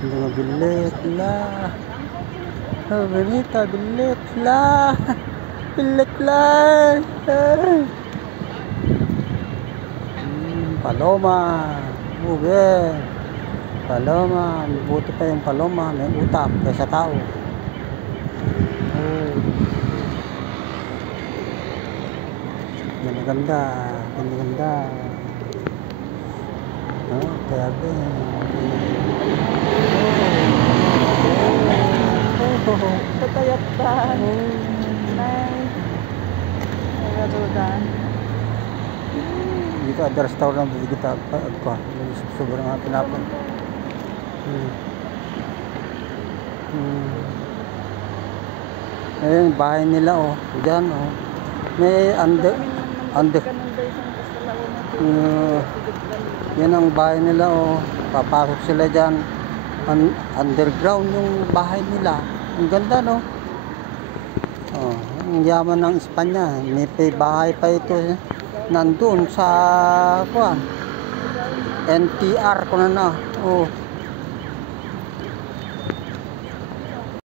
Mga bilit la. Oh, bonita, bilit la. Bilit la. Paloma. Uber. Paloma. Buti pa yung paloma. May utak kaysa tao. Oh. Ganda. Ganda. Oh, kaya ba. Tatayat ka. Nice. Nagadudan. Dito ada restaurant di kita apa sobrang hapon-hapon. Ayun, bahay nila oh. Diyan oh. May under yan ang bahay nila oh. Papasok sila diyan. Underground yung bahay nila. Ang ganda no. Oh, ang yaman ng Espanya. May bahay pa ito nandun sa NTR ko na. Oh.